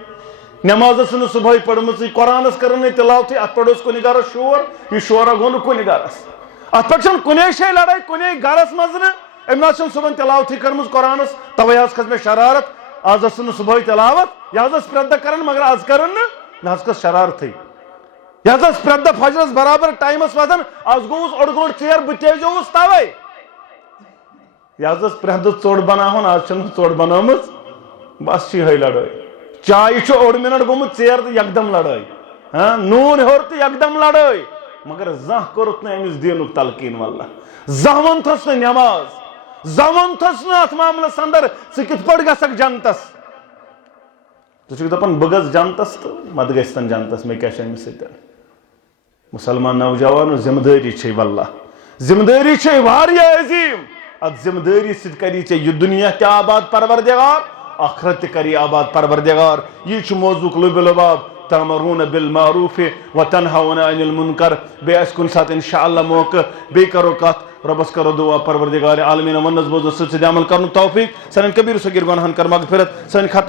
نٮ۪ماز ٲسٕن نہٕ صُبحٲے پٔرمٕژٕے قۄرانَس کٔرٕن نہٕ تِلاوتٕے اَتھ پٮ۪ٹھ اوس کُنہِ گرَس شور یہِ شورا گوٚو نہٕ کُنہِ گرَس اَتھ پٮ۪ٹھ چھَنہٕ کُنے جایہِ لڑٲے کُنے گرَس منٛز نہٕ أمۍ نہ حظ چھَنہٕ صُبحن تِلاوتٕے کٔرمٕژ قۄرانَس تَوَے حظ کھٔژ مےٚ شرارت آز ٲسٕن نہٕ صُبحٲے تِلاوت یہِ حظ ٲس پرٛٮ۪تھ دۄہ کران مگر آز کٔرٕن نہٕ مےٚ حظ کھٔژ شرارتھٕے یہِ حظ ٲس پرٛٮ۪تھ دۄہ فجرس برابر ٹایمَس وۄتھان آز گوٚوُس اوٚڑ گٲنٛٹہٕ ژیر بہٕ تیزیووُس تَوَے یہِ حظ ٲس پرٛٮ۪تھ دۄہ ژوٚٹ بناوان آز چھَنہٕ ژوٚٹ بنٲومٕژ بس چھِ یِہوٚے لڑٲے چایہِ چھُ اوٚڑ مِنٹ گوٚمُت ژیر تہٕ یکدم لڑٲے نوٗن ہیوٚر تہٕ یکدم لڑٲے مگر زانٛہہ کوٚرُتھ نہٕ أمِس دیٖنُک تلقیٖن واللہ زانٛہہ ووٚنتھس نہٕ نٮ۪ماز زانٛہہ ووٚنتھس نہٕ اَتھ معاملس انٛدر ژٕ کِتھ پٲٹھۍ گژھکھ جنتس ژٕ چھُکھ دپان بہٕ گژھٕ جنتس تہٕ متہٕ گژھِ تن جنتس مےٚ کیٛاہ چھُ أمِس سۭتۍ مُسلمان نوجوانو ذمہٕ دٲری چھے واللہ ذمہٕ دٲری چھے واریاہ عظیٖم اتھ ذمہٕ دٲری سۭتۍ کری ژےٚ یہِ دُنیا تہِ آباد پروردگار آخرت تہِ کری آباد پروردگار یی چھُ موضوٗق لُبہِ لُباب تامرون بالمعروف وتنہون عن المنکر بیٚیہِ آسہِ کُنہِ ساتہٕ انشاء اللہ موقعہٕ بیٚیہِ کرو کتھ رۄبس کرو دعا پروردگار عالمیٖنن وننس بوزنس سۭتۍ سۭتۍ عمل کرنُک توفیٖق سانٮ۪ن کبیٖر صغیٖر گۄنہن کر مغفرت سٲنۍ خطا